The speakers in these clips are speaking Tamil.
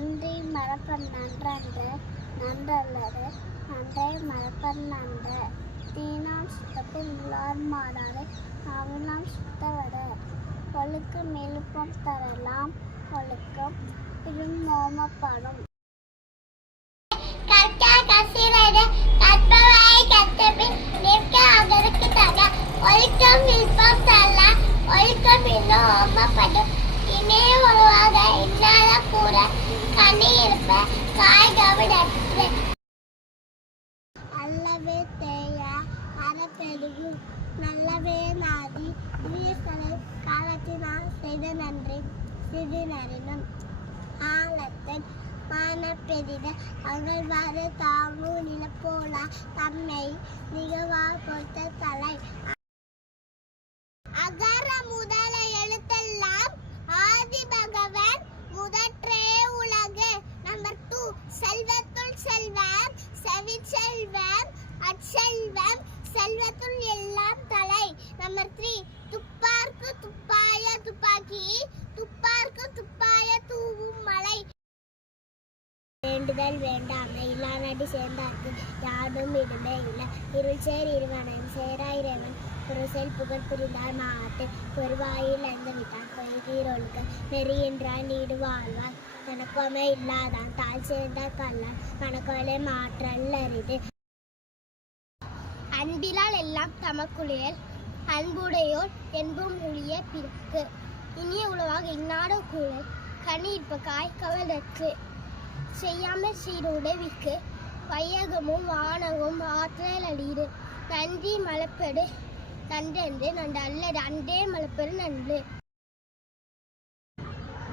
நன்றி மறப்பன் நன்றன்று நன்றல்லது நன்றை மறப்பன் நன்று தீனாம் சுத்தத்தில் உள்ளார் மாறாது நாவிலாம் சுத்தவர ஒழுக்கம் எழுப்பம் தரலாம் ஒழுக்கம் திருமோமப்படும் ஒழுக்கம் விருப்பம் தரலாம் ஒழுக்கம் ஓமப்படும் இனே உருவாக இன்னால கூற கனி இருப்ப காய் கவிடற்று அல்லவே தேய அறப்பெருகும் நல்லவே நாதி உயிர்களை காலத்தினால் செய்த நன்றி சிறு நரினும் ஆழத்தில் மானப்பெரித அகழ்வாறு தாங்கும் நிலப்போல தம்மை நிகவா பொறுத்த தலை அகர முதல எழுத்தெல்லாம் ஆதி பகவன் முதற்றே உலகு. நம்பர் 2 செல்வத்துள் செல்வம் செவிச்செல்வம் அச்செல்வம் செல்வத்துள் எல்லாம் தலை. நம்பர் 3 துப்பார்க்கு துப்பாய துப்பாக்கி துப்பார்க்கு துப்பாய தூவும் மலை. வேண்டுதல் வேண்டாமை இல்லானடி சேர்ந்தார்க்கு யாரும் இடுமே இல்லை இருள் சேர் இருவனையும் சேராயிரவன் புறசெல் புகழ் புரிந்தார் மாட்டு பொறுவாயில் இழந்து விட்டான் பொய்கீரொழுக்க நெறியின்றான் நீடு வாழ்வார் தனக்கோமே இல்லாதான் தாழ் சேர்ந்தார் கல்லான் மனக்கோலை மாற்றல் அரிது. அன்பிலால் எல்லாம் தமக்குளியல் அன்புடையோர் என்பும் ஒழிய பிறக்கு இனிய உணவாக இன்னாட கூழல் கனி இப்ப காய் கவலற்கு செய்யாமல் சீர் உதவிக்கு வையகமும் வானகமும் ஆற்றல் அடிடு நன்றி மலப்பெடு நன்றென்று நன்று அல்லது அன்றே மலப்பெரு நன்று.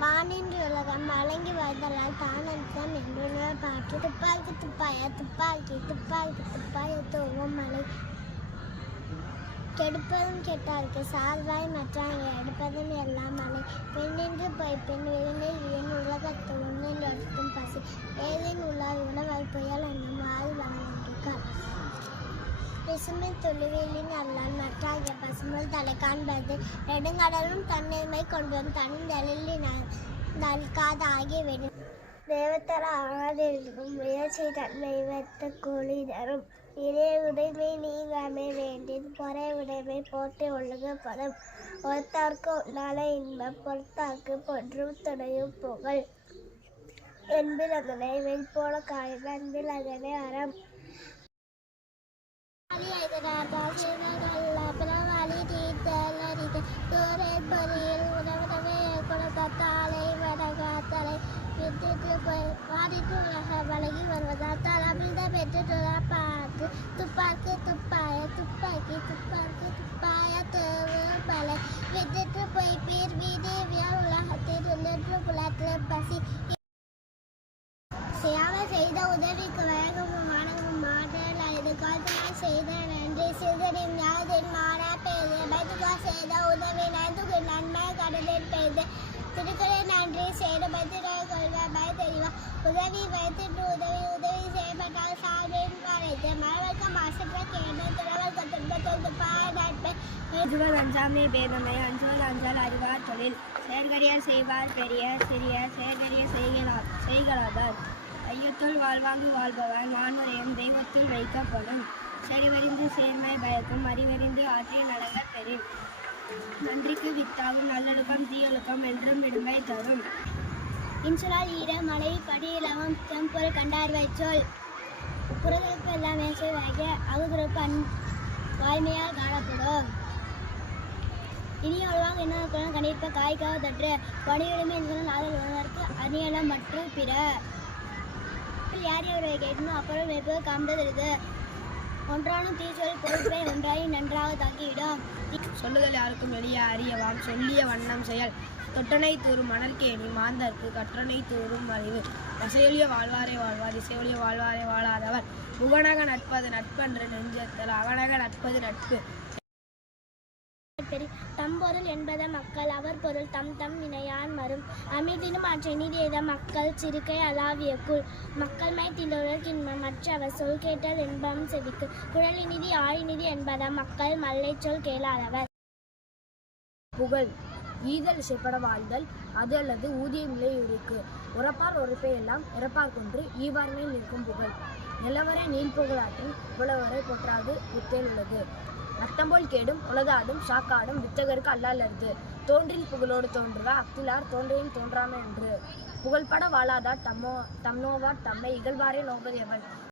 வானின்று உலகம் வழங்கி வருதலால் தானர்த்தம் என்று பாட்டு துப்பாக்கி துப்பாய துப்பாக்கி துப்பாக்கி துப்பாய தூவும் மலை. கெடுப்பதும் கெட்டாருக்கு சார்வாய் மற்றாங்க எடுப்பதும் எல்லாம் மலை. பெண்ணின்று போய் பெண் விழுந்தை வீண் உலகத்து உண்ணின்றொருத்தும் பசி ஏதின் உள்ளார் உணவாய் புயல் என்னும் வாய் வளர்ந்தார் பிசுமை துளிவேலின் அல்லால் மற்றாகிய பசுமல் தலை காண்பது நெடுங்கடலும் தன்னிமை கொண்டும் தன்னிதழினால் ஆகிய வெடி தேவத்தர ஆகாதிருக்கும் முயற்சி தன்மை வைத்த கூலி தரும். இதே உடைமை நீங்காமை வேண்டியது பொறை உடைமை போட்டி ஒழுகப்படும் ஒருத்தார்க்கு உண்டான இன்பம் பொறுத்தார்க்கு பொன்றும் துணையும் புகழ் என்பில் அதனை வெண்போல காயும் அன்பில் அதனை அறம். பிறவாளி தீர்த்தல் அறிந்து தூரை பொறியில் உணவுடவே கொடுத்தாலை வடகாத்தலை வித்திட்டு போய் வாடிட்டு உலக வழங்கி வருவதால் தலமிழ்ந்த பெற்று பார்த்து துப்பாக்கி துப்பாய துப்பாக்கி துப்பாக்கி துப்பாய தேவு மலை வித்திட்டு போய் பீர் வீதி உலகத்தில் நின்று குலத்தில் பசி செய்யாமல் செய்த உதவிக்கு வேகமும் வணங்கும் மாடல் ஐந்து காலத்தினால் செய்த நன்றி சிறுகனின் யாதின் மாறா பெய்து பைத்துக்கா செய்த உதவி நன்றுக்கு நன்மை கடலில் பெய்து திருக்கடை நன்றி செய்து பைத்திராய் கொள்வ பயத்தெரிவா உதவி வைத்திட்டு உதவி உதவி செய்யப்பட்டால் சார்பின் வரைத்து மரவர்க்க மாசற்ற கேட்டு திறவர்க்க துன்பத்தொன்று நட்பை அஞ்சுவல் அஞ்சாமை பேதமை அஞ்சுவல் அஞ்சால் அறிவார் தொழில் செயற்கரிய செய்வார் பெரிய சிறிய செயற்கரிய செய்களாதார் ஐயத்துள் வாழ்வாங்கு வாழ்பவன் வான்முறையும் தெய்வத்துள் வைக்கப்படும் செறிவறிந்து சேர்மை பயக்கும் அறிவறிந்து ஆற்றிய நடக்க பெறும் நன்றிக்கு வித்தாகும் நல்லொழுக்கம் தீயொழுக்கம் என்றும் விடுமை தரும். இன்சொலால் ஈர மலை படியிலவம் செம்பொருள் கண்டார்வை சொல் புறங்களுக்கு எல்லாம் மேசைவாக அகுதிருப்பு வாய்மையால் காணப்படும். இனிய உழவாக என்ன கணிப்ப காய்க்காக தற்று பணியிடமே என்கிறால் ஆதல் உணர்வதற்கு அணியலம் மற்றும் பிற யார் எவரை கேட்கணும் அப்புறம் வெப்ப காண்பது ஒன்றானும் தீச்சொல் பொருட்களை ஒன்றாய் நன்றாக தாக்கிவிடும். சொல்லுதல் யாருக்கும் எளிய அறியவாம் சொல்லிய வண்ணம் செயல் தொட்டனை தூறும் மணற்கேணி மாந்தர்க்கு கற்றனை தூறும் அறிவு வசையொலிய வாழ்வாரே வாழ்வார் இசையொலிய வாழ்வாரே வாழாதவர் முகனக நட்பது நட்பென்று நெஞ்சத்தல் அகனக நட்பது நட்பு. தம்பொருள் என்பத மக்கள் அவர் பொருள் தம் தம் வினையான் மரும் அமிதினும் அற்ற நீதியத மக்கள் சிறுக்கை அலாவியக்குள் மக்கள்மை திண்டொழற்கின்மம் மற்றவர் சொல் கேட்டல் என்பம் செவிக்கு குழலினிதி ஆழிநிதி என்பத மக்கள் மல்லை சொல் கேளாதவர். புகழ் ஈதல் இசைப்பட வாழ்தல் அது அல்லது ஊதியம் இல்லை இருக்கு. உறப்பார் உரைப்பை எல்லாம் இறப்பார் கொன்று ஈவார் மேல் நிற்கும் புகழ். நிலவரை நீள் புகழாற்றின் புலவரை போற்றாது வித்தேல் உள்ளது. நத்தம்போல் கேடும் உலகாடும் சாக்காடும் வித்தகருக்கு அல்லாலருது. தோன்றில் புகழோடு தோன்றுக அக்திலார் தோன்றியின் தோன்றாமை என்று. புகழ்பட வாழாதார் தம்னோவார் தம்மை இகழ்வாரே நோவது எவன்.